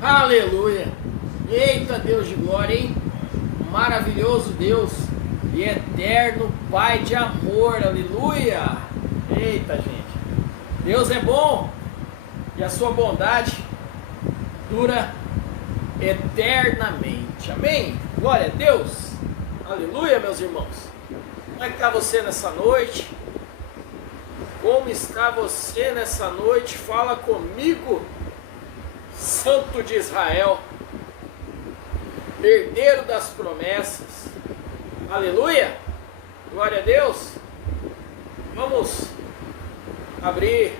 Aleluia! Eita Deus de glória, hein? Maravilhoso Deus e eterno Pai de amor, aleluia! Eita gente, Deus é bom e a sua bondade dura eternamente, amém? Glória a Deus, aleluia meus irmãos. Como é que está você nessa noite? Como está você nessa noite? Fala comigo, Santo de Israel, herdeiro das promessas, aleluia, glória a Deus. Vamos abrir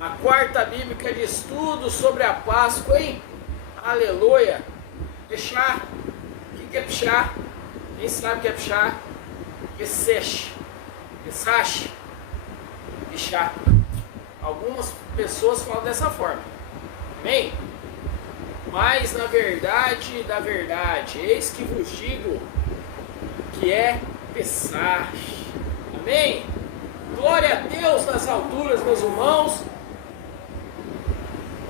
a quarta bíblica de estudo sobre a Páscoa, hein? Aleluia. Pechá, o que é pechá? Quem sabe o que é pechá? Pesach, pechá. Algumas pessoas falam dessa forma, amém? Mas na verdade, da verdade, eis que vos digo que é Pesach, amém? Glória a Deus nas alturas, meus irmãos.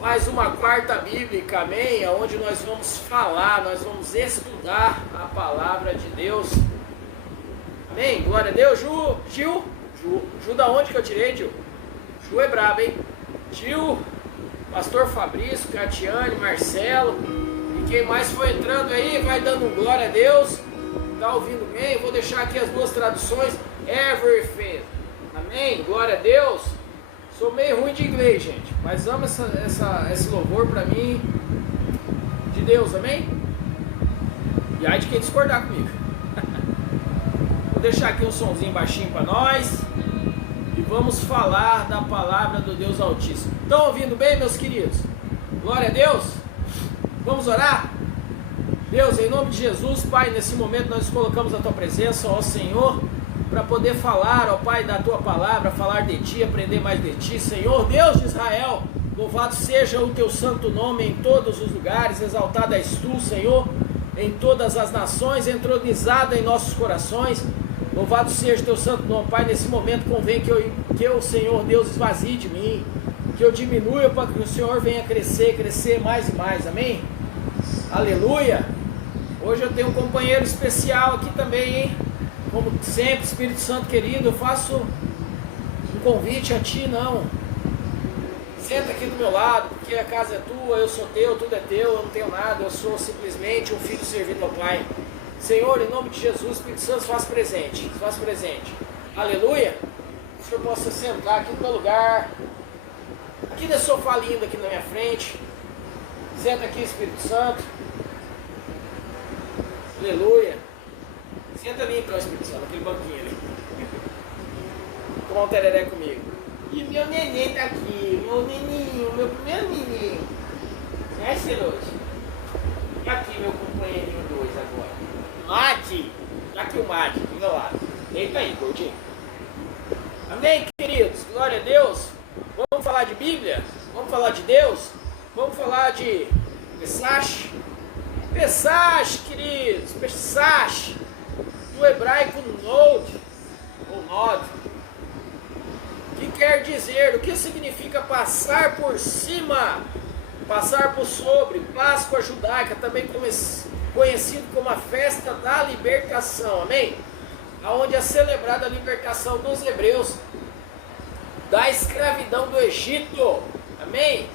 Mais uma quarta bíblica, amém? Onde nós vamos falar, nós vamos estudar a palavra de Deus, amém? Glória a Deus. Gil da onde que eu tirei, Gil? Ju é brabo, hein? Gil, Pastor Fabrício, Catiane, Marcelo e quem mais foi entrando aí, vai dando glória a Deus. Tá ouvindo bem? Vou deixar aqui as duas traduções. Everything, amém? Glória a Deus. Sou meio ruim de inglês, gente, mas amo esse louvor pra mim de Deus, amém? E aí de quem discordar comigo. Vou deixar aqui um sonzinho baixinho pra nós e vamos falar da palavra do Deus Altíssimo. Estão ouvindo bem, meus queridos? Glória a Deus. Vamos orar? Deus, em nome de Jesus, Pai, nesse momento nós nos colocamos à Tua presença, ó Senhor, para poder falar, ó Pai, da Tua palavra, falar de Ti, aprender mais de Ti, Senhor, Deus de Israel, louvado seja o Teu santo nome em todos os lugares, exaltado és Tu, Senhor, em todas as nações, entronizado em nossos corações, louvado seja o Teu santo nome, Pai, nesse momento convém que eu, Senhor Deus, esvazie de mim, que eu diminua para que o Senhor venha crescer mais e mais, amém? Aleluia! Hoje eu tenho um companheiro especial aqui também, hein? Como sempre, Espírito Santo querido, eu faço um convite a Ti, não. Senta aqui do meu lado, porque a casa é Tua, eu sou Teu, tudo é Teu, eu não tenho nada, eu sou simplesmente um filho servindo ao Pai. Senhor, em nome de Jesus, Espírito Santo, faz presente, aleluia. Que o Senhor possa sentar aqui no meu lugar, aqui nesse sofá lindo aqui na minha frente. Senta aqui, Espírito Santo, aleluia. Senta ali então, Espírito Santo, aquele banquinho ali. Tomar um tereré comigo. E meu neném tá aqui, meu neninho, meu primeiro menino. Né, Celote? E aqui meu companheirinho 2 agora. Mate! Tá aqui o Mate, do meu lado. Deita aí, gordinho. Amém, queridos? Glória a Deus. Vamos falar de Bíblia? Vamos falar de Deus? Vamos falar de Pesach? Pesach, queridos. Pesach. Do hebraico Nod, ou Nod, que quer dizer, o que significa passar por cima, passar por sobre, Páscoa judaica, também conhecido como a festa da libertação, amém? Onde é celebrada a libertação dos hebreus da escravidão do Egito, amém?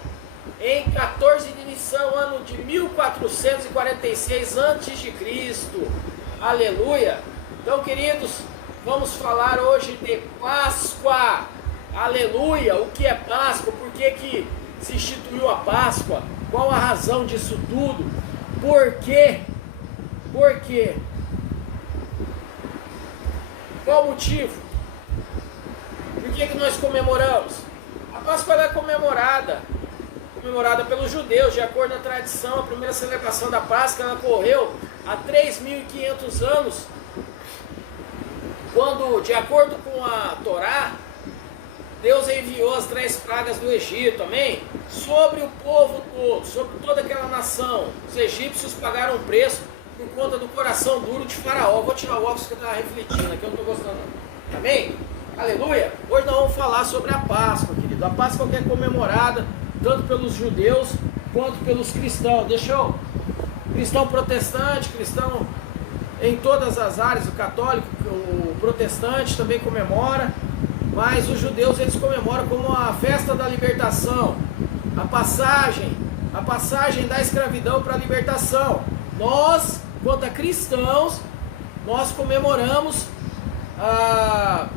Em 14 de Nissan, ano de 1446 a.C., aleluia. Então, queridos, vamos falar hoje de Páscoa, aleluia. O que é Páscoa? Por que se instituiu a Páscoa? Qual a razão disso tudo? Por quê? Por quê? Qual o motivo? Por que nós comemoramos? A Páscoa ela é comemorada pelos judeus, de acordo com a tradição. A primeira celebração da Páscoa ela ocorreu há 3.500 anos, quando, de acordo com a Torá, Deus enviou as 3 pragas do Egito, amém? Sobre o povo todo, sobre toda aquela nação. Os egípcios pagaram um preço por conta do coração duro de Faraó. Vou tirar o óculos que eu estava refletindo aqui, eu não estou gostando não. Amém? Aleluia! Hoje nós vamos falar sobre a Páscoa, querido. A Páscoa que é comemorada tanto pelos judeus quanto pelos cristãos. Cristão protestante, cristão em todas as áreas, o católico, o protestante também comemora, mas os judeus eles comemoram como a festa da libertação, a passagem da escravidão para a libertação. Nós, quanto a cristãos, nós comemoramos a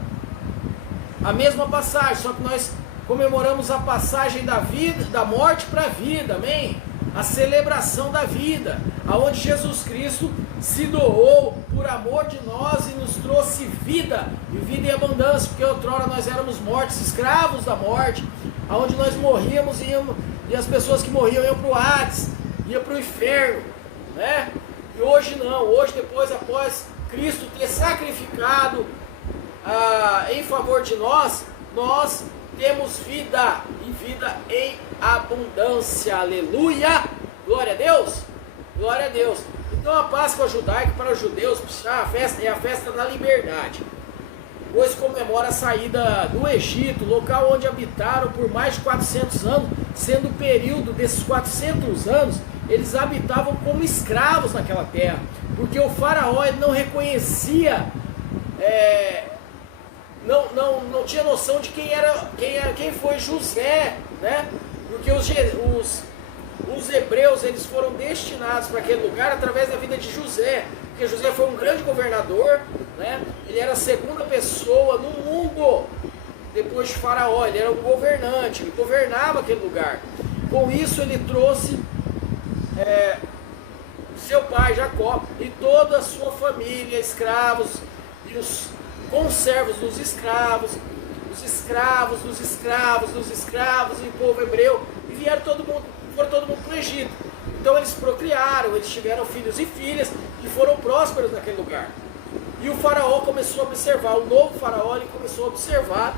mesma passagem, só que nós comemoramos a passagem da vida, da morte para a vida, amém? A celebração da vida, aonde Jesus Cristo se doou por amor de nós e nos trouxe vida, e vida em abundância, porque outrora nós éramos mortos, escravos da morte, aonde nós morríamos e as pessoas que morriam iam para o Hades, iam para o inferno, né? E hoje não, hoje depois, após Cristo ter sacrificado em favor de nós, nós temos vida, e vida em abundância, aleluia, glória a Deus, glória a Deus. Então a Páscoa judaica para os judeus é a festa da liberdade, pois comemora a saída do Egito, local onde habitaram por mais de 400 anos, sendo o período desses 400 anos, eles habitavam como escravos naquela terra, porque o faraó ele não reconhecia, não tinha noção de quem foi José, né? Porque os hebreus eles foram destinados para aquele lugar através da vida de José, porque José foi um grande governador, né? Ele era a segunda pessoa no mundo depois de Faraó, ele era um governante, ele governava aquele lugar. Com isso ele trouxe seu pai Jacó e toda a sua família, escravos e os conservos dos escravos, os escravos dos escravos dos escravos e o povo hebreu, e foram todo mundo para o Egito. Então eles procriaram, eles tiveram filhos e filhas e foram prósperos naquele lugar. E o faraó começou a observar, o novo faraó ele começou a observar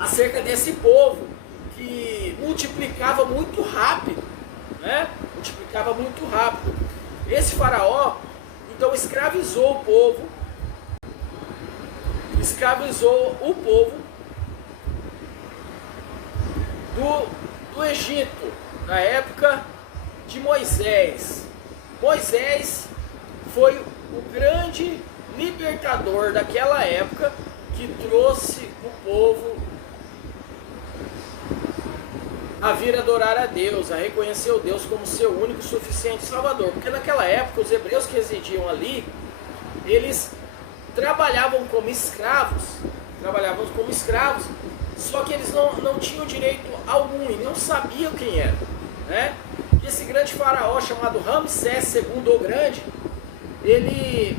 acerca desse povo que multiplicava muito rápido, né? Multiplicava muito rápido. Esse faraó então escravizou o povo do Egito, na época de Moisés. Moisés foi o grande libertador daquela época que trouxe o povo a vir adorar a Deus, a reconhecer o Deus como seu único e suficiente Salvador. Porque naquela época os hebreus que residiam ali, eles trabalhavam como escravos, só que eles não tinham direito algum e não sabiam quem era, né? E esse grande faraó chamado Ramsés II o Grande, ele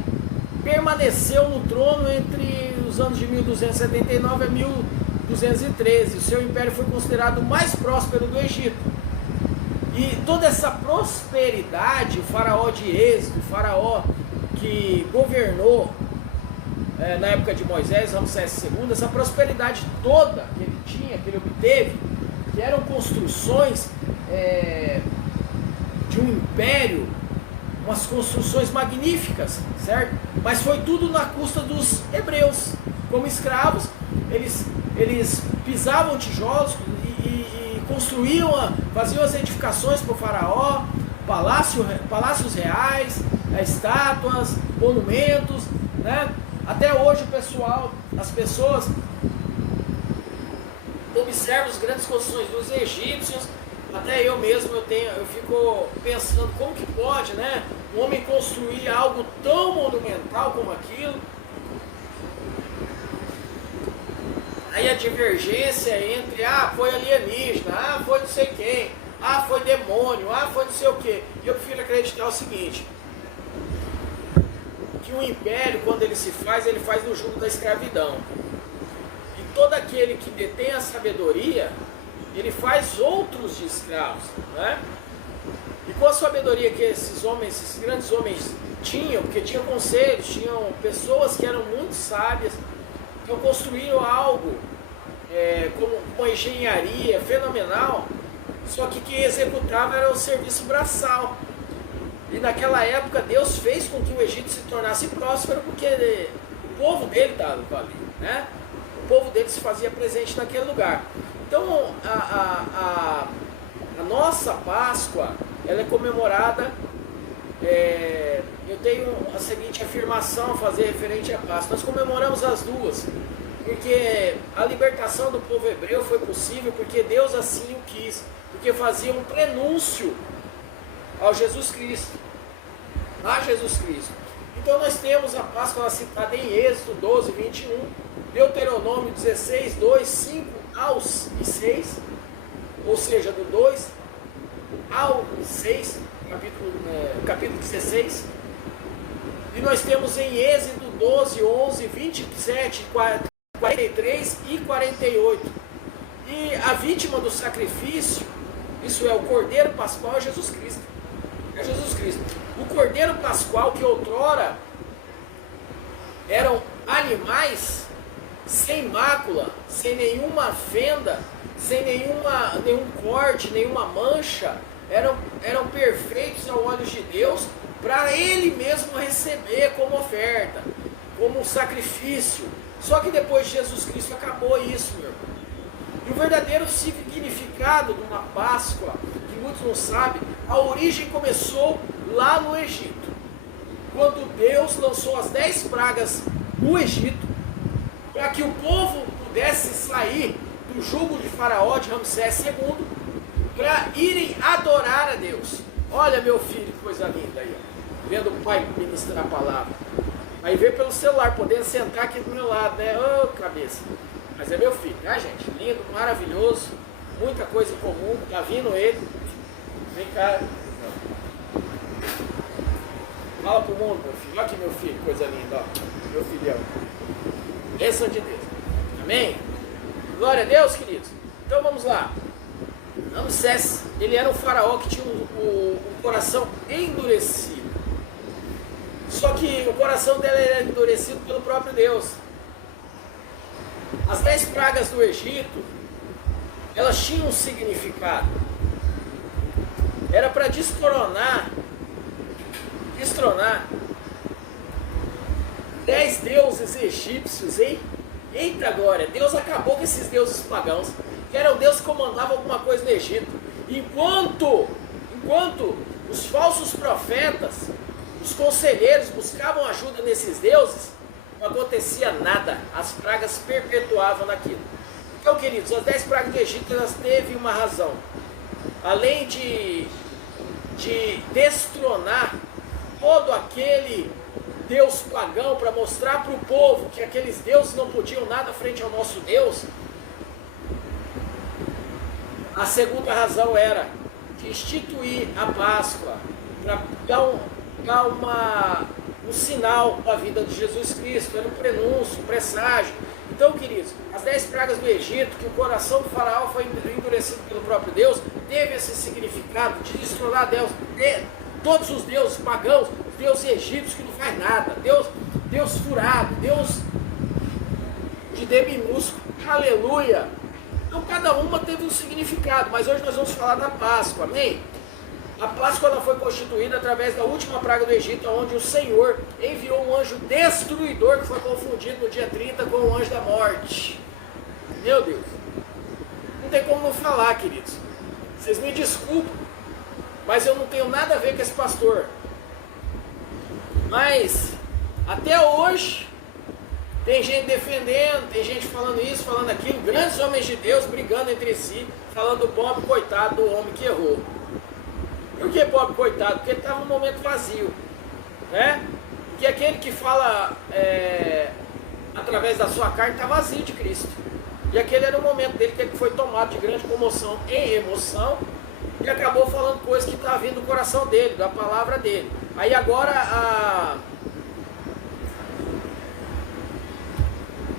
permaneceu no trono entre os anos de 1279 a 1213. O seu império foi considerado o mais próspero do Egito. E toda essa prosperidade, o faraó de Êxodo, o faraó que governou na época de Moisés, Ramsés II, essa prosperidade toda que ele tinha, que ele obteve, que eram construções de um império, umas construções magníficas, certo? Mas foi tudo na custa dos hebreus. Como escravos, eles pisavam tijolos e construíam, faziam as edificações para o faraó, palácios reais, estátuas, monumentos, né? Até hoje as pessoas observam as grandes construções dos egípcios. Até eu mesmo eu fico pensando como que pode, né, um homem construir algo tão monumental como aquilo. Aí a divergência entre foi alienígena, foi não sei quem, foi demônio, foi não sei o que. E eu prefiro acreditar o seguinte: que o império, quando ele faz no jugo da escravidão. E todo aquele que detém a sabedoria, ele faz outros de escravos, né? E com a sabedoria que esses grandes homens tinham, porque tinham conselhos, tinham pessoas que eram muito sábias, que construíram algo como uma engenharia fenomenal, só que quem executava era o serviço braçal. E naquela época Deus fez com que o Egito se tornasse próspero, porque o povo dele estava ali, né? O povo dele se fazia presente naquele lugar. Então a nossa Páscoa, ela é comemorada, eu tenho a seguinte afirmação a fazer referente à Páscoa. Nós comemoramos as duas, porque a libertação do povo hebreu foi possível porque Deus assim o quis, porque fazia um prenúncio ao Jesus Cristo, a Jesus Cristo. Então nós temos a Páscoa citada em Êxodo 12, 21, Deuteronômio 16, 2, 5 aos 6, ou seja, do 2 ao 6, capítulo 16. E nós temos em Êxodo 12, 11, 27, 43 e 48. E a vítima do sacrifício, isso é o Cordeiro Pascual, é Jesus Cristo. É Jesus Cristo. O Cordeiro Pascual, que outrora eram animais sem mácula, sem nenhuma fenda, sem nenhum corte, nenhuma mancha, eram perfeitos aos olhos de Deus, para Ele mesmo receber como oferta, como sacrifício. Só que depois de Jesus Cristo acabou isso, meu irmão. E o verdadeiro significado de uma Páscoa, que muitos não sabem, a origem começou lá no Egito, quando Deus lançou as 10 pragas no Egito, para que o povo pudesse sair do jugo de Faraó, de Ramsés II, para irem adorar a Deus. Olha, meu filho, que coisa linda aí, ó, vendo o pai ministrar a palavra. Aí veio pelo celular, podendo sentar aqui do meu lado, né? Ô, cabeça. Mas é meu filho, tá, gente? Lindo, maravilhoso, muita coisa em comum, tá vindo ele. Vem cá. Fala pro mundo, meu filho. Olha aqui, meu filho, coisa linda, ó. Meu filhão. Bênção de Deus. Amém? Glória a Deus, queridos. Então vamos lá. Ramsés, ele era um faraó que tinha um coração endurecido. Só que o coração dele era endurecido pelo próprio Deus. As 10 pragas do Egito, elas tinham um significado. Era para destronar 10 deuses egípcios, hein? Eita glória! Deus acabou com esses deuses pagãos, que eram deuses que comandavam alguma coisa no Egito. Enquanto os falsos profetas, os conselheiros buscavam ajuda nesses deuses, não acontecia nada, as pragas perpetuavam naquilo. Então, queridos, as 10 pragas do Egito, elas teve uma razão. Além de destronar todo aquele Deus pagão, para mostrar para o povo que aqueles deuses não podiam nada frente ao nosso Deus, a segunda razão era de instituir a Páscoa, para dar um sinal da vida de Jesus Cristo, era um prenúncio, um presságio. Então, queridos, as 10 pragas do Egito, que o coração do faraó foi endurecido pelo próprio Deus, teve esse significado de destronar Deus, todos os deuses pagãos, os deuses egípcios que não faz nada, Deus furado, Deus de D minúsculo, aleluia. Então cada uma teve um significado, mas hoje nós vamos falar da Páscoa, amém? A Páscoa ela foi constituída através da última praga do Egito, onde o Senhor enviou um anjo destruidor que foi confundido no dia 30 com o anjo da morte. Meu Deus, não tem como não falar, queridos. Vocês me desculpem, mas eu não tenho nada a ver com esse pastor. Mas até hoje tem gente defendendo, tem gente falando isso, falando aquilo, grandes homens de Deus brigando entre si, falando do pobre coitado do homem que errou. Por que pobre coitado? Porque ele estava num momento vazio, né? Porque aquele que fala através da sua carne está vazio de Cristo. E aquele era o momento dele que ele foi tomado de grande comoção em emoção e acabou falando coisas que está vindo do coração dele, da palavra dele. Aí agora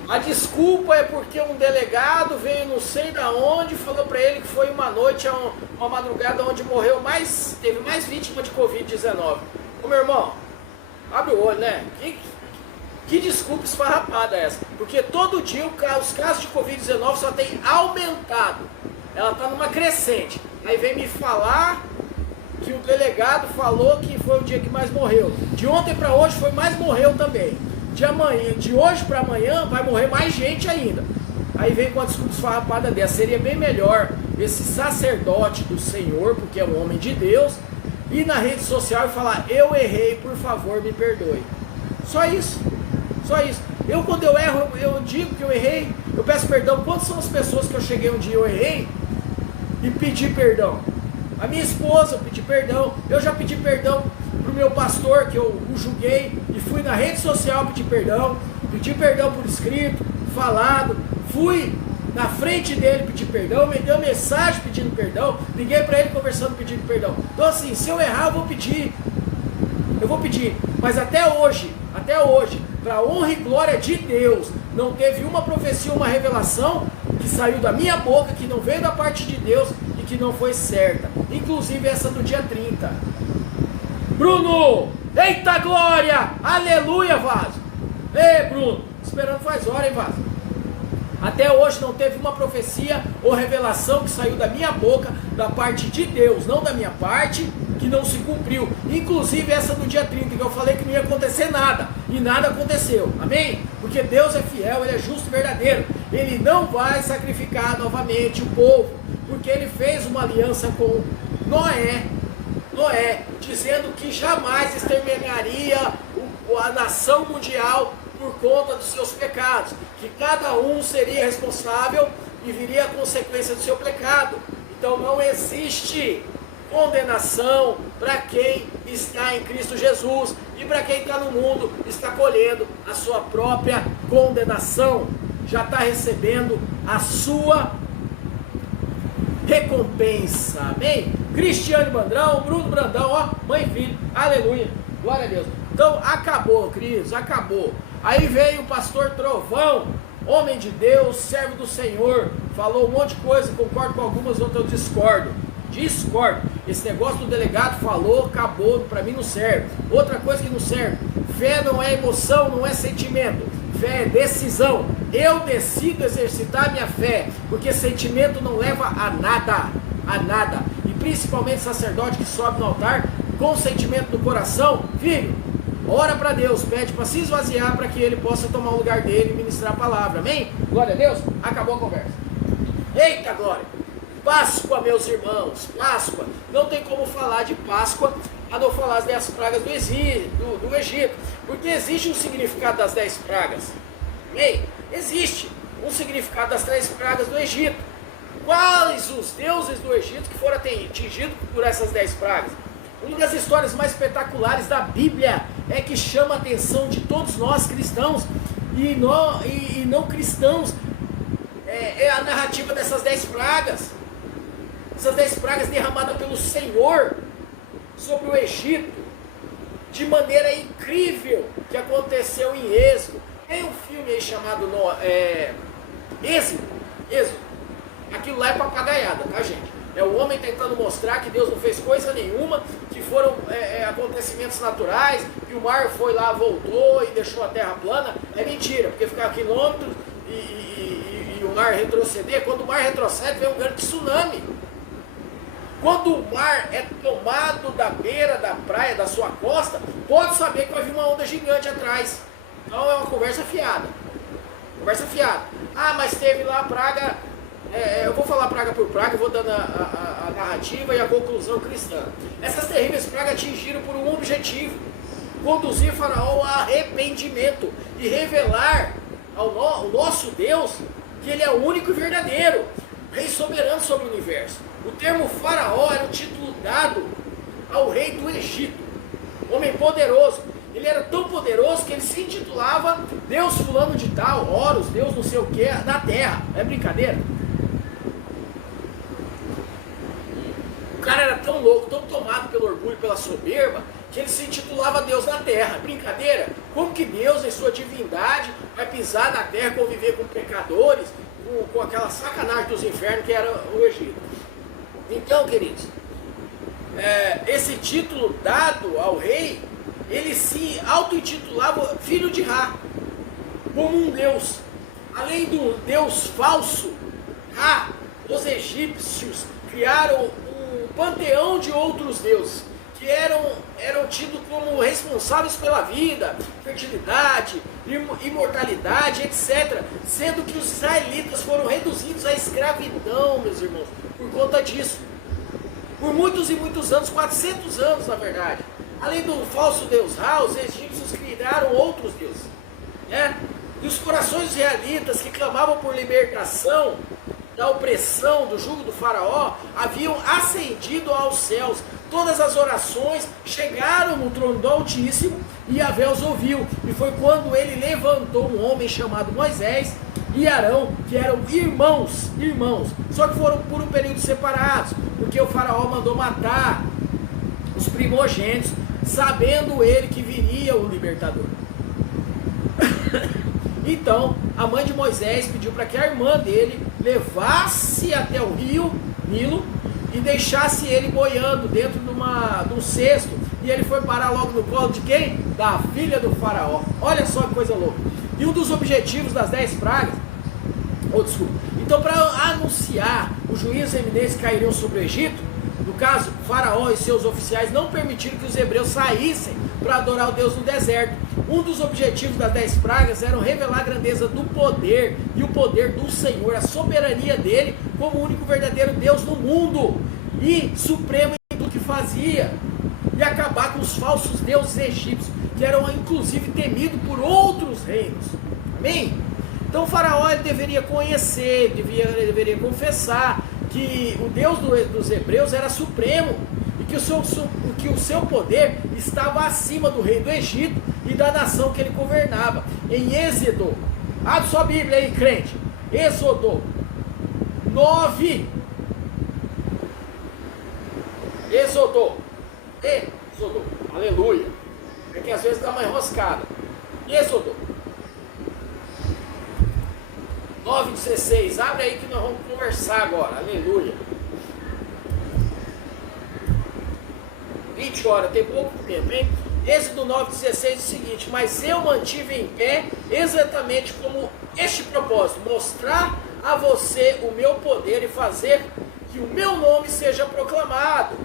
a desculpa é porque um delegado veio não sei da onde, falou para ele que foi uma noite, uma madrugada onde teve mais vítima de Covid-19. Ô meu irmão, abre o olho, né? Que desculpa esfarrapada é essa? Porque todo dia os casos de Covid-19 só tem aumentado. Ela está numa crescente. Aí vem me falar que o delegado falou que foi o dia que mais morreu. De ontem para hoje foi mais morreu também. De hoje para amanhã vai morrer mais gente ainda. Aí vem com uma desculpa esfarrapada dessa. Seria bem melhor esse sacerdote do Senhor, porque é um homem de Deus, ir na rede social e falar: eu errei, por favor, me perdoe. Só isso. Só isso. Eu, quando eu erro, eu digo que eu errei, eu peço perdão. Quantas são as pessoas que eu cheguei um dia, eu errei e pedi perdão? A minha esposa, eu pedi perdão. Eu já pedi perdão pro meu pastor, que eu o julguei, e fui na rede social pedir perdão. Pedi perdão por escrito, falado. Fui na frente dele pedir perdão, me deu mensagem pedindo perdão, liguei para ele conversando pedindo perdão. Então assim, se eu errar, eu vou pedir. Eu vou pedir. Mas até hoje, para a honra e glória de Deus, não teve uma profecia, uma revelação que saiu da minha boca, que não veio da parte de Deus e que não foi certa. Inclusive essa do dia 30. Bruno! Eita glória! Aleluia, Vaso! Ei, Bruno! Esperando faz hora, hein, Vaso? Até hoje não teve uma profecia ou revelação que saiu da minha boca, da parte de Deus, não da minha parte, que não se cumpriu. Inclusive essa do dia 30, que eu falei que não ia acontecer nada, e nada aconteceu. Amém? Porque Deus é fiel, Ele é justo e verdadeiro. Ele não vai sacrificar novamente o povo, porque Ele fez uma aliança com Noé, dizendo que jamais exterminaria a nação mundial por conta dos seus pecados, que cada um seria responsável e viria a consequência do seu pecado. Então não existe condenação para quem está em Cristo Jesus, e para quem está no mundo está colhendo a sua própria condenação, já está recebendo a sua recompensa. Amém? Cristiane Brandão, Bruno Brandão, ó, mãe e filho, aleluia, glória a Deus. Então acabou, queridos, acabou. Aí veio o pastor Trovão, homem de Deus, servo do Senhor, falou um monte de coisa, concordo com algumas, outras eu discordo. Esse negócio do delegado falou, acabou, para mim não serve. Outra coisa que não serve: fé não é emoção, não é sentimento, fé é decisão. Eu decido exercitar minha fé, porque sentimento não leva a nada. E principalmente sacerdote que sobe no altar com sentimento no coração, filho, ora para Deus, pede para se esvaziar, para que ele possa tomar o lugar dele e ministrar a palavra. Amém? Glória a Deus. Acabou a conversa. Eita glória! Páscoa, meus irmãos, Páscoa. Não tem como falar de Páscoa a não falar das 10 pragas do Egito, porque existe um significado das 10 pragas. Amém? Existe um significado das 10 pragas do Egito. Quais os deuses do Egito que foram atingidos por essas 10 pragas? Uma das histórias mais espetaculares da Bíblia é que chama a atenção de todos nós cristãos e não cristãos, é a narrativa dessas 10 pragas. Essas 10 pragas derramadas pelo Senhor sobre o Egito, de maneira incrível, que aconteceu em Êxodo. Tem um filme aí chamado Êxodo. Aquilo lá é papagaiada, tá, gente? É o homem tentando mostrar que Deus não fez coisa nenhuma, que foram acontecimentos naturais, que o mar foi lá, voltou e deixou a terra plana. É mentira, porque ficar quilômetros e o mar retroceder. Quando o mar retrocede, vem um grande tsunami. Quando o mar é tomado da beira da praia, da sua costa, pode saber que vai vir uma onda gigante atrás. Então é uma conversa fiada. Ah, mas teve lá a praga. Eu vou falar praga por praga, vou dando a narrativa e a conclusão cristã. Essas terríveis pragas atingiram por um objetivo: conduzir Faraó ao arrependimento e revelar ao nosso Deus que Ele é o único e verdadeiro, Rei soberano sobre o universo. O termo Faraó era um título dado ao rei do Egito, homem poderoso. Ele era tão poderoso que ele se intitulava Deus fulano de tal, Horus, Deus não sei o que, da terra. É brincadeira? O cara era tão louco, tão tomado pelo orgulho, pela soberba, que ele se intitulava Deus na terra. Brincadeira? Como que Deus, em sua divindade, vai pisar na terra, conviver com pecadores, com aquela sacanagem dos infernos que era o Egito? Então, queridos, esse título dado ao rei, ele se auto-intitulava filho de Ra, como um deus. Além do deus falso, Ra, os egípcios criaram um panteão de outros deuses, que eram tidos como responsáveis pela vida, fertilidade, imortalidade, etc. Sendo que os israelitas foram reduzidos à escravidão, meus irmãos, por conta disso. Por muitos e muitos anos, 400 anos na verdade. Além do falso deus Ra, os egípcios criaram outros deuses, né? E os corações israelitas que clamavam por libertação da opressão, do jugo do faraó, haviam ascendido aos céus. Todas as orações chegaram no trono do Altíssimo e Yahvé os ouviu. E foi quando ele levantou um homem chamado Moisés e Arão, que eram irmãos, só que foram por um período separados, porque o faraó mandou matar os primogênitos, sabendo ele que viria o libertador. Então, a mãe de Moisés pediu para que a irmã dele levasse até o rio Nilo e deixasse ele boiando dentro de um cesto. E ele foi parar logo no colo de quem? Da filha do faraó. Olha só que coisa louca. E um dos objetivos das 10 pragas, então para anunciar os juízos eminentes que cairiam sobre o Egito, no caso, o faraó e seus oficiais não permitiram que os hebreus saíssem para adorar o Deus no deserto. Um dos objetivos das 10 pragas era revelar a grandeza do poder e o poder do Senhor, a soberania dele como o único verdadeiro Deus no mundo e supremo em tudo que fazia, e acabar com os falsos deuses egípcios, que eram inclusive temidos por outros reinos. Amém? Então o faraó ele deveria conhecer, deveria confessar que o Deus dos hebreus era supremo e que o seu poder estava acima do rei do Egito e da nação que ele governava. Em Êxodo, abre sua Bíblia aí, crente, Êxodo 9, aleluia, é que às vezes dá uma enroscada. Êxodo 9,16, abre aí que nós vamos conversar agora, aleluia. 20 horas, tem pouco tempo, hein? Êxodo 9,16 é o seguinte: mas eu mantive em pé exatamente como este propósito, mostrar a você o meu poder e fazer que o meu nome seja proclamado.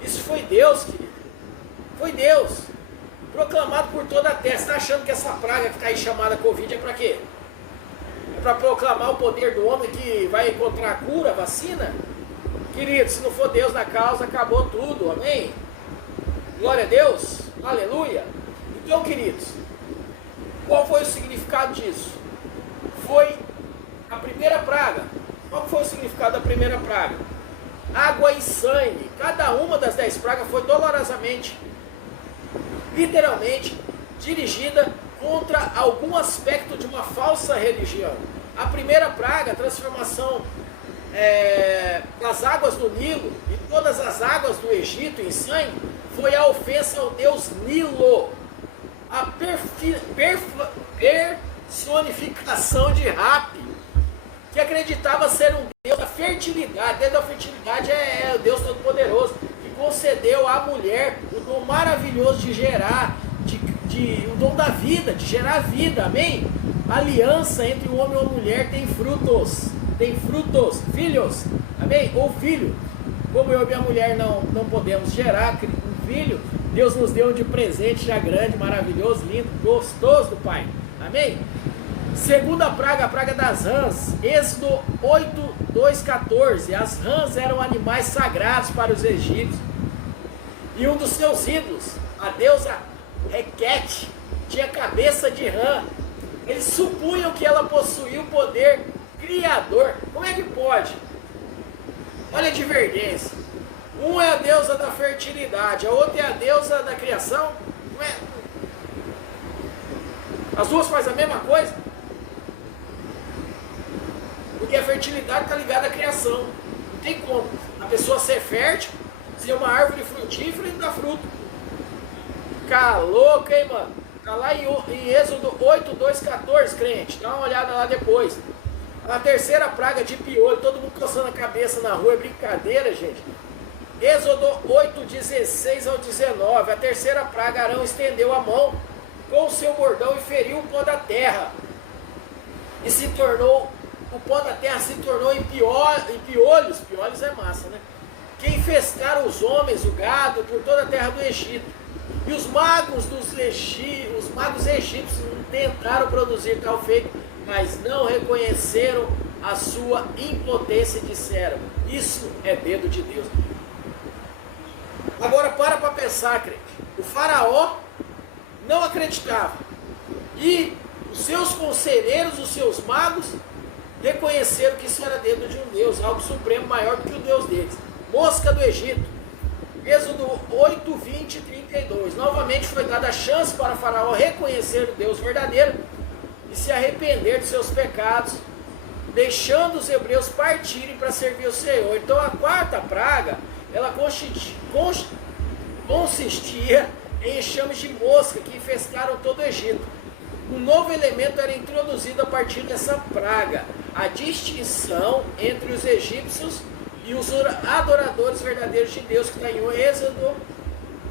Isso foi Deus, querido, foi Deus, proclamado por toda a terra. Você está achando que essa praga que está aí chamada Covid é para quê? É para proclamar o poder do homem que vai encontrar a cura, a vacina? Querido, se não for Deus na causa, acabou tudo, amém? Glória a Deus, aleluia. Então, queridos, qual foi o significado disso? Foi a primeira praga. Qual foi o significado da primeira praga? Água e sangue. Cada uma das 10 pragas foi dolorosamente, literalmente, dirigida contra algum aspecto de uma falsa religião. A primeira praga, a transformação das águas do Nilo e todas as águas do Egito em sangue, foi a ofensa ao deus Nilo, a personificação de Hapi, que acreditava ser um deus da fertilidade. Deus da fertilidade é o Deus Todo-Poderoso, que concedeu à mulher o dom maravilhoso de gerar, o dom da vida, de gerar vida, amém? A aliança entre o homem e a mulher tem frutos, filhos, amém? Ou filho. Como eu e minha mulher não podemos gerar um filho, Deus nos deu de presente já grande, maravilhoso, lindo, gostoso do Pai, amém? Segunda praga, a praga das rãs, Êxodo 8, 2, 14. As rãs eram animais sagrados para os egípcios, e um dos seus ídolos, a deusa Requete, tinha cabeça de rã. Eles supunham que ela possuía o poder criador. Como é que pode? Olha a divergência. Um é a deusa da fertilidade, a outra é a deusa da criação. Não é? As duas fazem a mesma coisa. Porque a fertilidade está ligada à criação. Não tem como a pessoa ser fértil, ser uma árvore frutífera e não dar fruto. Fica louca, hein, mano? Está lá em Êxodo 8, 2, 14, crente. Dá uma olhada lá depois. A terceira praga de piolho, todo mundo coçando a cabeça na rua, é brincadeira, gente. Êxodo 8, 16 ao 19. A terceira praga, Arão estendeu a mão com o seu bordão e feriu o pó da terra. E o pó da terra se tornou em piolhos. Piolhos é massa, né? que infestaram os homens, o gado, por toda a terra do Egito. E os magos egípcios tentaram produzir tal feito, mas não reconheceram a sua impotência e disseram: isso é dedo de Deus. Agora para pensar, crente. O faraó não acreditava. E os seus conselheiros, os seus magos, reconheceram que isso era dedo de um Deus, algo supremo maior do que o Deus deles. Mosca do Egito. Êxodo 8, 20 e 32. Novamente foi dada a chance para o faraó reconhecer o Deus verdadeiro e se arrepender de seus pecados, deixando os hebreus partirem para servir o Senhor. Então a quarta praga, ela consistia em enxames de mosca que infestaram todo o Egito. Um novo elemento era introduzido a partir dessa praga: a distinção entre os egípcios e os adoradores verdadeiros de Deus, que está em Êxodo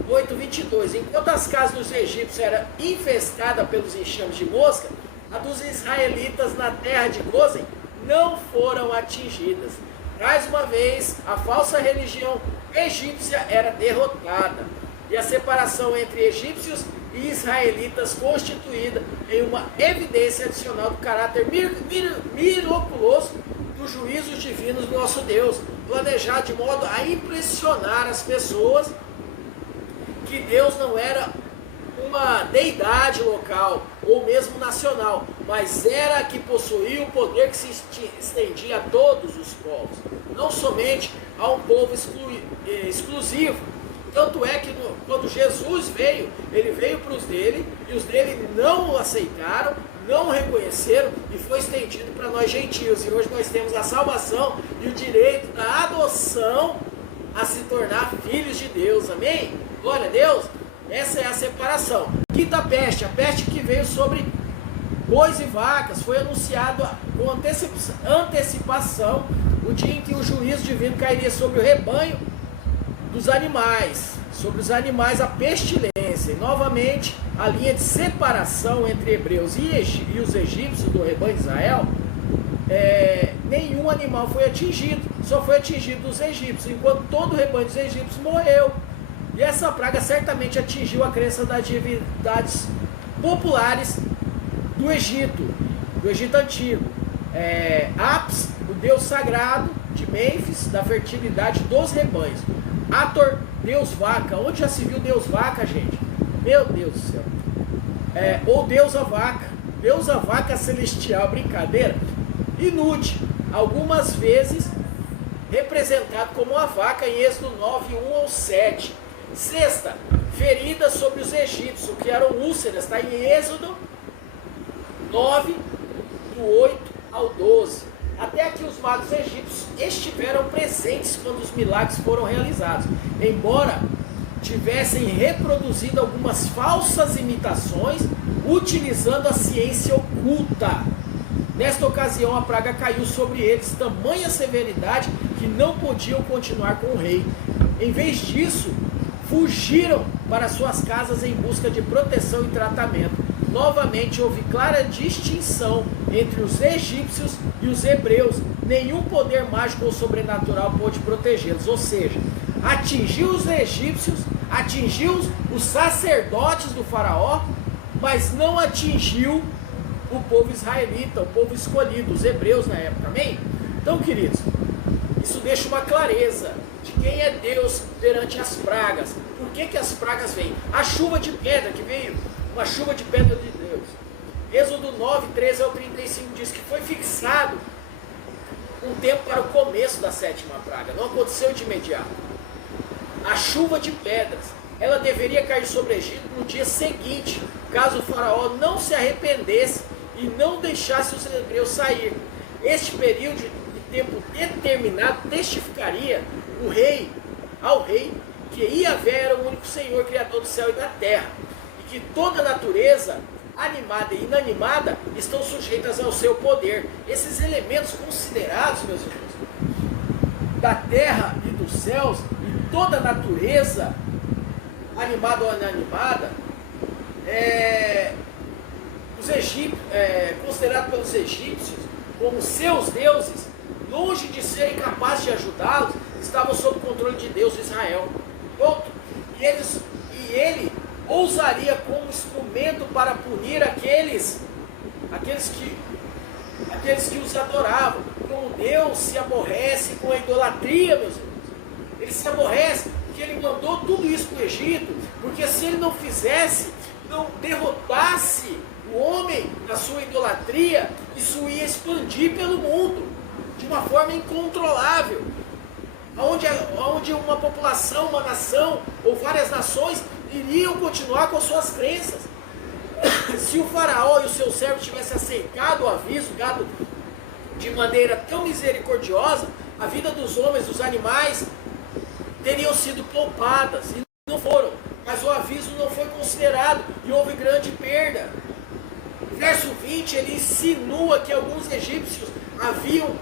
8, 22. Enquanto as casas dos egípcios eram infestadas pelos enxames de mosca, a dos israelitas na terra de Gozem não foram atingidas. Mais uma vez, a falsa religião egípcia era derrotada e a separação entre egípcios e israelitas constituída em uma evidência adicional do caráter miraculoso dos juízos divinos do nosso Deus, planejado de modo a impressionar as pessoas que Deus não era uma deidade local ou mesmo nacional, mas era que possuía o poder que se estendia a todos os povos, não somente a um povo exclusivo. Tanto é que quando Jesus veio, ele veio para os dele, e os dele não o aceitaram, não o reconheceram, e foi estendido para nós gentios. E hoje nós temos a salvação e o direito da adoção a se tornar filhos de Deus. Amém? Glória a Deus. Essa é a separação. Quinta peste, a peste que veio sobre bois e vacas, foi anunciado com antecipação o dia em que o juízo divino cairia sobre o rebanho dos animais, sobre os animais a pestilência. E novamente a linha de separação entre hebreus e os egípcios do rebanho de Israel, nenhum animal foi atingido, só foi atingido os egípcios, enquanto todo o rebanho dos egípcios morreu. E essa praga certamente atingiu a crença das divindades populares do Egito antigo. Apis, o deus sagrado de Mênfis, da fertilidade dos rebanhos. Ator, deus vaca. Onde já se viu deus vaca, gente? Meu Deus do céu. Ou deusa vaca celestial, brincadeira. E Nut, algumas vezes representado como a vaca em Êxodo 9, 1 ao 7. Sexta, feridas sobre os egípcios, o que eram úlceras, está em Êxodo 9, do 8 ao 12. Até aqui os magos egípcios estiveram presentes quando os milagres foram realizados, embora tivessem reproduzido algumas falsas imitações, utilizando a ciência oculta. Nesta ocasião a praga caiu sobre eles, tamanha severidade que não podiam continuar com o rei. Em vez disso, fugiram para suas casas em busca de proteção e tratamento. Novamente houve clara distinção entre os egípcios e os hebreus. Nenhum poder mágico ou sobrenatural pôde protegê-los. Ou seja, atingiu os egípcios, atingiu os sacerdotes do faraó, mas não atingiu o povo israelita, o povo escolhido, os hebreus na época. Amém? Então, queridos, isso deixa uma clareza de quem é Deus perante as pragas. Por que as pragas vêm? A chuva de pedra que veio, uma chuva de pedra de Deus. Êxodo 9, 13 ao 35 diz que foi fixado um tempo para o começo da sétima praga. Não aconteceu de imediato. A chuva de pedras, ela deveria cair sobre o Egito no dia seguinte, caso o faraó não se arrependesse e não deixasse os hebreus sair. Este período de tempo determinado testificaria ao rei que Yahvé era o único Senhor, Criador do céu e da terra, e que toda a natureza, animada e inanimada, estão sujeitas ao seu poder. Esses elementos considerados, meus irmãos, da terra e dos céus, e toda a natureza, animada ou inanimada, considerado pelos egípcios como seus deuses, longe de serem capazes de ajudá-los, estavam sob o controle de Deus, de Israel. Ponto. E ele ousaria como instrumento para punir aqueles que os adoravam. Como Deus se aborrece com a idolatria, meus irmãos. Ele se aborrece porque ele mandou tudo isso para o Egito, porque se ele não fizesse, não derrotasse o homem na sua idolatria, isso ia expandir pelo mundo de uma forma incontrolável, onde uma população, uma nação ou várias nações iriam continuar com suas crenças. Se o faraó e os seus servos tivessem aceitado o aviso dado de maneira tão misericordiosa, a vida dos homens, dos animais teriam sido poupadas, e não foram, mas o aviso não foi considerado e houve grande perda. Verso 20, ele insinua que alguns egípcios haviam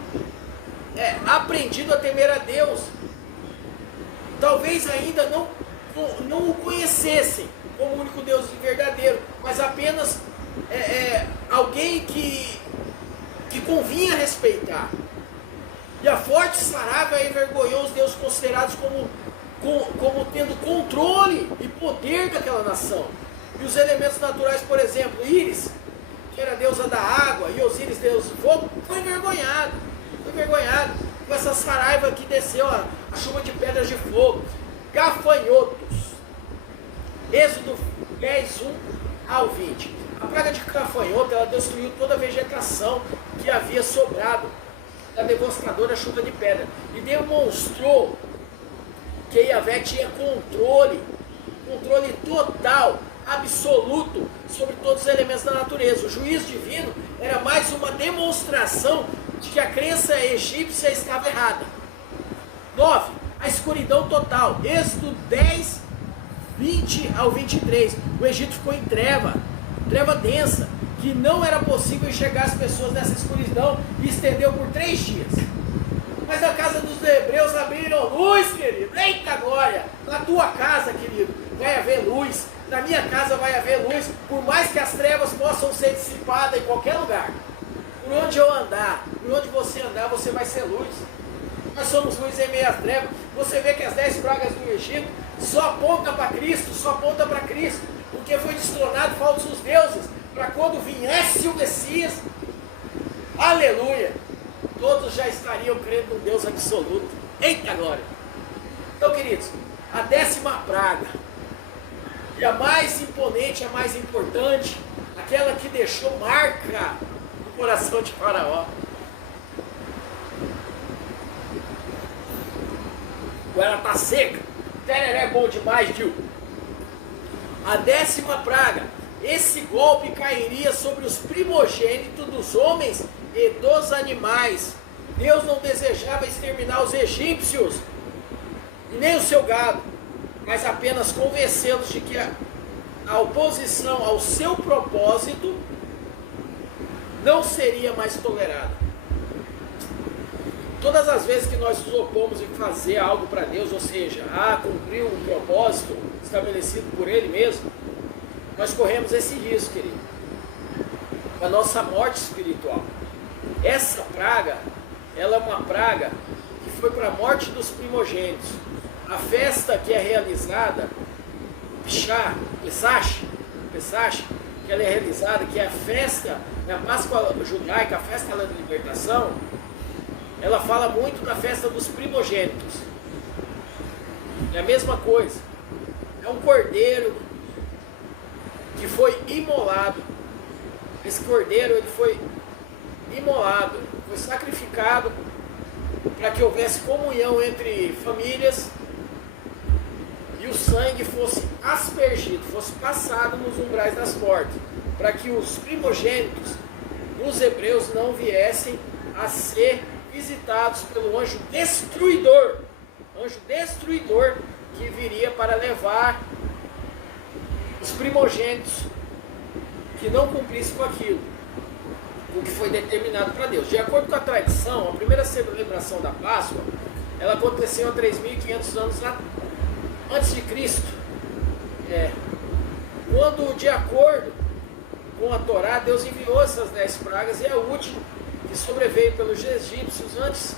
aprendido a temer a Deus. Talvez ainda não o conhecessem como o único Deus verdadeiro, mas apenas alguém que convinha respeitar. E a forte Saraiva envergonhou os deuses considerados como tendo controle e poder daquela nação. E os elementos naturais, por exemplo, Íris, que era a deusa da água, e Osíris, deus do fogo, foi envergonhado. Com essa Saraiva que desceu a chuva de pedras de fogo. Gafanhotos. Êxodo 10, 1 ao 20. A praga de gafanhoto, ela destruiu toda a vegetação que havia sobrado da devastadora chuva de pedra. E demonstrou que Yahvé tinha controle total, absoluto, sobre todos os elementos da natureza. O juízo divino era mais uma demonstração de que a crença egípcia estava errada. 9. A escuridão total. Êxodo 10, 20 ao 23. O Egito ficou em treva densa, que não era possível enxergar as pessoas nessa escuridão, e estendeu por 3 dias. Mas na casa dos hebreus abriram luz, querido. Eita glória! Na tua casa, querido, vai haver luz. Na minha casa vai haver luz. Por mais que as trevas possam ser dissipadas em qualquer lugar, por onde eu andar, por onde você andar, você vai ser luz. Nós somos luz em meio às trevas. Você vê que as 10 pragas do Egito só apontam para Cristo, porque foi destronado falsos deuses, para quando viesse o Messias, aleluia, todos já estariam crendo no Deus absoluto. Eita glória! Então, queridos, a 10ª praga, e a mais imponente, a mais importante, aquela que deixou marca no coração de Faraó. Ela está seca. Tereré é bom demais, Gil. A 10ª praga. Esse golpe cairia sobre os primogênitos dos homens e dos animais. Deus não desejava exterminar os egípcios e nem o seu gado, mas apenas convencê-los de que a oposição ao seu propósito não seria mais tolerada. Todas as vezes que nós nos opomos em fazer algo para Deus, ou seja, a cumprir um propósito estabelecido por Ele mesmo, nós corremos esse risco, querido, a nossa morte espiritual. Essa praga, ela é uma praga que foi para a morte dos primogênitos. A festa que é realizada, Pesach, que ela é realizada, que é a festa da Páscoa judaica, a festa da libertação, ela fala muito da festa dos primogênitos. É a mesma coisa. É um cordeiro que foi imolado. Esse cordeiro, ele foi imolado, foi sacrificado para que houvesse comunhão entre famílias e o sangue fosse aspergido, fosse passado nos umbrais das portas, para que os primogênitos dos hebreus não viessem a ser visitados pelo anjo destruidor que viria para levar os primogênitos que não cumprissem com aquilo, o que foi determinado para Deus. De acordo com a tradição, a primeira celebração da Páscoa, ela aconteceu há 3.500 anos antes de Cristo, quando, de acordo com a Torá, Deus enviou essas 10 pragas, e a última que sobreveio pelos egípcios antes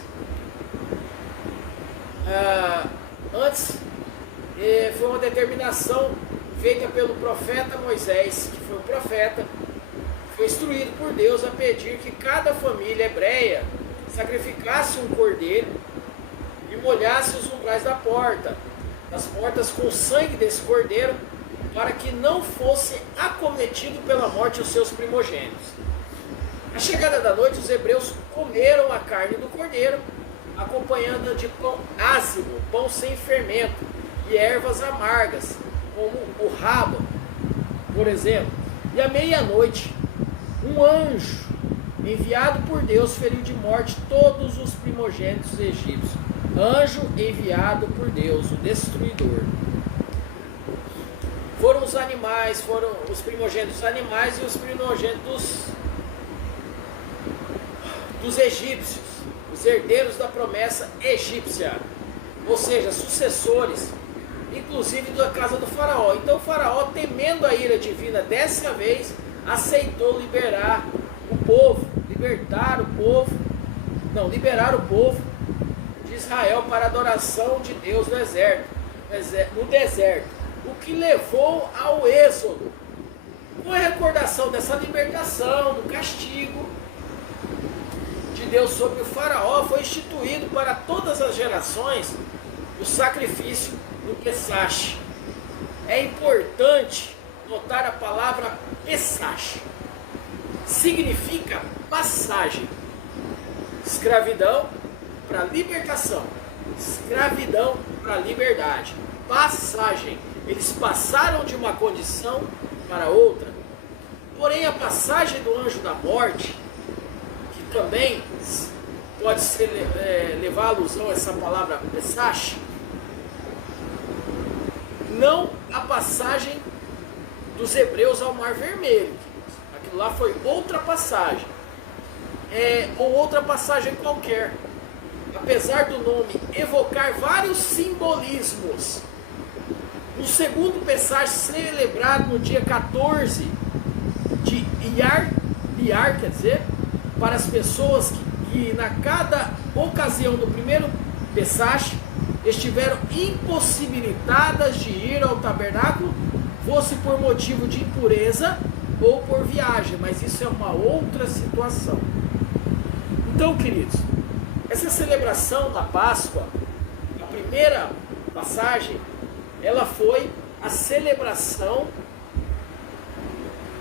Antes, foi uma determinação feita pelo profeta Moisés, que foi um profeta, foi instruído por Deus a pedir que cada família hebreia sacrificasse um cordeiro e molhasse os umbrais das portas com o sangue desse cordeiro, para que não fosse acometido pela morte os seus primogênitos. À chegada da noite, os hebreus comeram a carne do cordeiro, acompanhando-a de pão ácido, pão sem fermento, e ervas amargas, como o rabo, por exemplo. E à meia-noite, um anjo enviado por Deus feriu de morte todos os primogênitos egípcios. Anjo enviado por Deus, o destruidor. Foram os animais, foram os primogênitos dos animais e os primogênitos dos egípcios, os herdeiros da promessa egípcia, ou seja, sucessores, inclusive da casa do faraó. Então o faraó, temendo a ira divina, dessa vez aceitou liberar o povo de Israel para a adoração de Deus no deserto, o que levou ao êxodo. Com a recordação dessa libertação, do castigo de Deus sobre o faraó, foi instituído para todas as gerações o sacrifício do Pesach. É importante notar a palavra Pesach. Significa passagem. Escravidão para libertação. Escravidão para liberdade. Passagem. Eles passaram de uma condição para outra. Porém, a passagem do anjo da morte, que também pode ser levar à alusão a essa palavra Pesach, não a passagem dos hebreus ao Mar Vermelho. Aquilo lá foi outra passagem, ou outra passagem qualquer. Apesar do nome evocar vários simbolismos, o segundo Pesach, celebrado no dia 14 de Iyar, quer dizer, para as pessoas que na cada ocasião do primeiro Pesach estiveram impossibilitadas de ir ao tabernáculo, fosse por motivo de impureza ou por viagem, mas isso é uma outra situação. Então, queridos, essa celebração da Páscoa, a primeira passagem, ela foi a celebração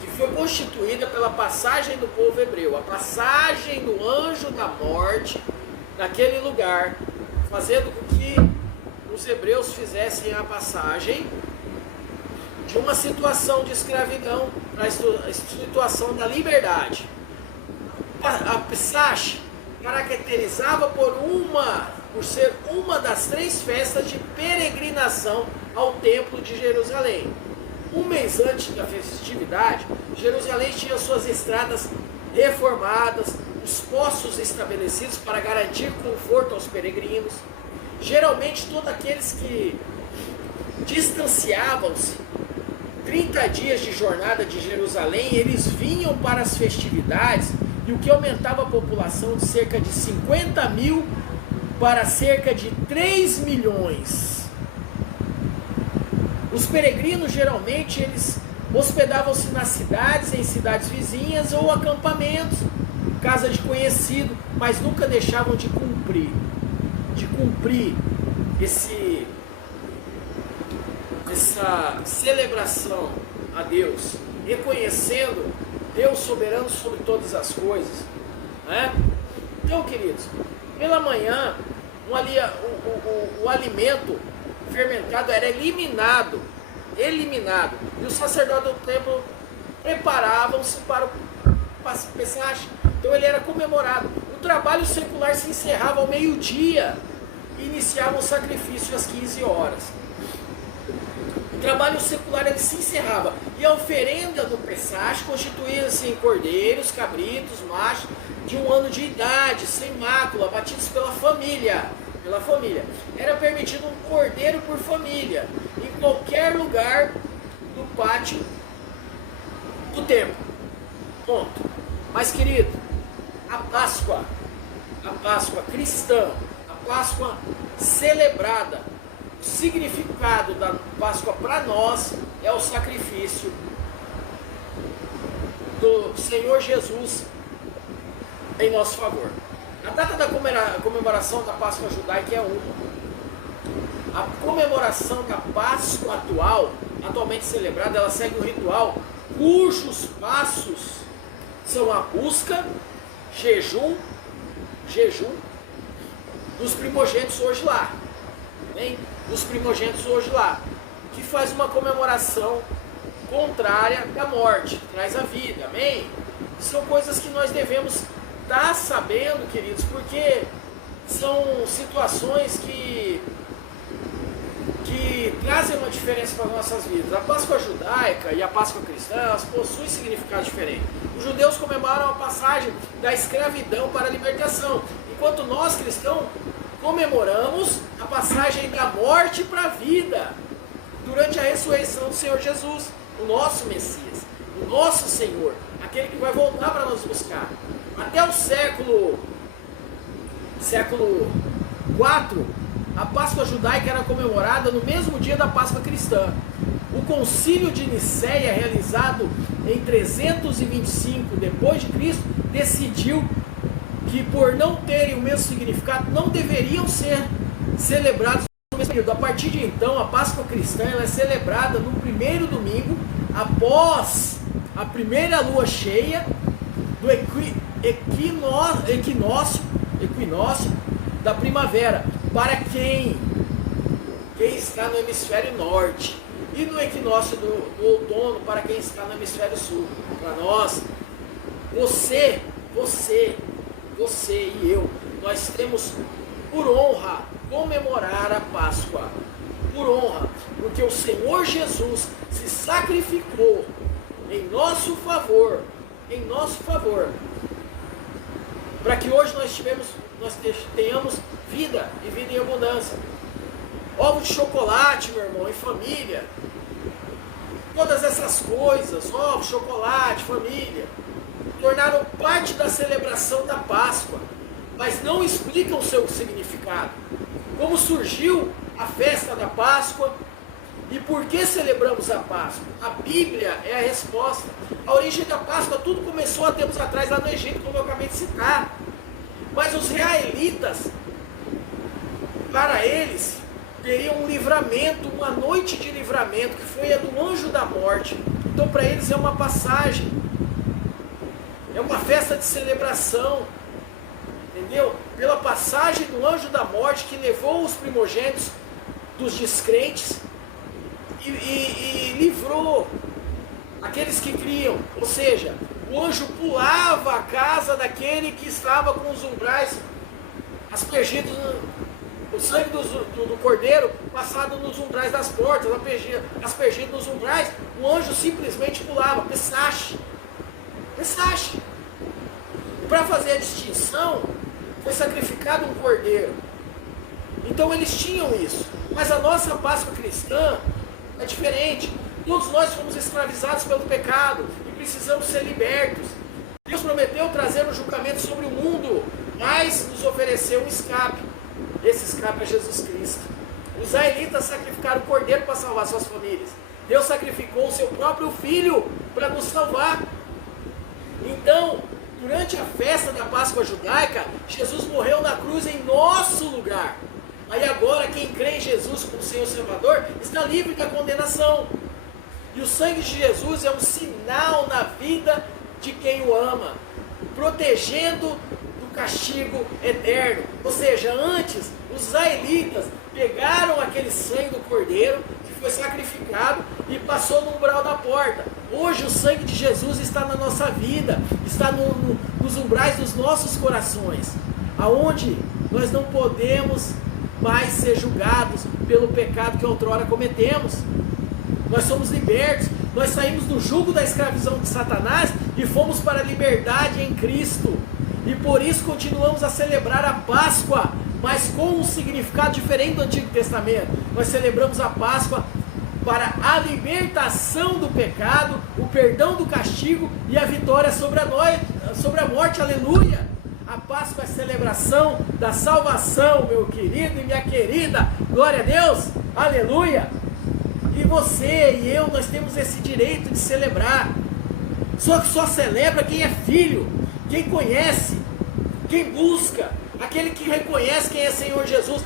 que foi constituída pela passagem do povo hebreu, a passagem do anjo da morte naquele lugar, fazendo com que os hebreus fizessem a passagem de uma situação de escravidão para a situação da liberdade. A Pesach caracterizava por ser uma das 3 festas de peregrinação ao Templo de Jerusalém. Um mês antes da festividade, Jerusalém tinha suas estradas reformadas, os postos estabelecidos para garantir conforto aos peregrinos. Geralmente, todos aqueles que distanciavam-se 30 dias de jornada de Jerusalém, eles vinham para as festividades, e o que aumentava a população de cerca de 50 mil para cerca de 3 milhões. Os peregrinos geralmente eles hospedavam-se nas cidades, em cidades vizinhas ou acampamentos, casa de conhecido, mas nunca deixavam de cumprir essa celebração a Deus, reconhecendo Deus soberano sobre todas as coisas, né? Então, queridos, pela manhã o alimento fermentado era eliminado, e os sacerdotes do templo preparavam-se para o Pesach. Então ele era comemorado. O trabalho secular se encerrava ao meio-dia e iniciava o sacrifício às 15 horas. O trabalho secular ele se encerrava, e a oferenda do Pesach constituía-se em cordeiros, cabritos, machos de 1 ano de idade, sem mácula, abatidos pela família. Era permitido um cordeiro por família, em qualquer lugar do pátio do templo. Ponto. Mas, querido, a Páscoa cristã, a Páscoa celebrada. O significado da Páscoa para nós é o sacrifício do Senhor Jesus em nosso favor. A data da comemoração da Páscoa judaica é uma. A comemoração da Páscoa atualmente celebrada, ela segue um ritual cujos passos são a busca, jejum dos primogênitos hoje lá. Amém? Dos primogênitos hoje lá. Que faz uma comemoração contrária à morte, que traz a vida. Amém? São coisas que nós devemos estar sabendo, queridos, porque são situações que trazem uma diferença para as nossas vidas. A Páscoa judaica e a Páscoa cristã, elas possuem significado diferente. Os judeus comemoram a passagem da escravidão para a libertação, enquanto nós cristãos comemoramos a passagem da morte para a vida, durante a ressurreição do Senhor Jesus, o nosso Messias, o nosso Senhor, aquele que vai voltar para nos buscar. Até o século IV, a Páscoa judaica era comemorada no mesmo dia da Páscoa cristã. O concílio de Nicéia, realizado em 325 d.C., decidiu que, por não terem o mesmo significado, não deveriam ser celebrados no mesmo período. A partir de então, a Páscoa cristã ela é celebrada no primeiro domingo após a primeira lua cheia do equinócio da primavera, para quem está no hemisfério norte, e no equinócio do outono para quem está no hemisfério sul. Para nós, você e eu, nós temos por honra comemorar a Páscoa, por honra, porque o Senhor Jesus se sacrificou em nosso favor, para que hoje nós tenhamos vida e vida em abundância. Ovo de chocolate, meu irmão, em família, todas essas coisas, ovo, chocolate, família, tornaram parte da celebração da Páscoa, mas não explicam o seu significado. Como surgiu a festa da Páscoa e por que celebramos a Páscoa? A Bíblia é a resposta. A origem da Páscoa, tudo começou há tempos atrás lá no Egito, como eu acabei de citar. Mas os israelitas, para eles, teriam um livramento, uma noite de livramento, que foi a do anjo da morte. Então para eles é uma passagem, é uma festa de celebração, entendeu? Pela passagem do anjo da morte que levou os primogênitos dos descrentes e livrou aqueles que criam. Ou seja, o anjo pulava a casa daquele que estava com os umbrais aspergidos, o sangue do cordeiro passado nos umbrais das portas, aspergido nos umbrais. O anjo simplesmente pulava, Pessache. Para fazer a distinção, foi sacrificado um cordeiro. Então eles tinham isso. Mas a nossa Páscoa cristã é diferente. Todos nós fomos escravizados pelo pecado e precisamos ser libertos. Deus prometeu trazer um julgamento sobre o mundo, mas nos ofereceu um escape. Esse escape é Jesus Cristo. Os israelitas sacrificaram o cordeiro para salvar suas famílias. Deus sacrificou o seu próprio filho para nos salvar. Então, durante a festa da Páscoa judaica, Jesus morreu na cruz em nosso lugar. Aí agora quem crê em Jesus como Senhor e Salvador está livre da condenação. E o sangue de Jesus é um sinal na vida de quem o ama, protegendo do castigo eterno. Ou seja, antes os israelitas pegaram aquele sangue do cordeiro que foi sacrificado e passou no umbral da porta. Hoje o sangue de Jesus está na nossa vida, está nos umbrais dos nossos corações, aonde nós não podemos mais ser julgados pelo pecado que outrora cometemos. Nós somos libertos, nós saímos do jugo da escravidão de Satanás e fomos para a liberdade em Cristo. E por isso continuamos a celebrar a Páscoa, mas com um significado diferente do Antigo Testamento. Nós celebramos a Páscoa para a libertação do pecado, o perdão do castigo e a vitória sobre a morte, aleluia! A Páscoa é a celebração da salvação, meu querido e minha querida. Glória a Deus, aleluia. E você e eu, nós temos esse direito de celebrar. Só que só celebra quem é filho, quem conhece, quem busca, aquele que reconhece quem é Senhor Jesus.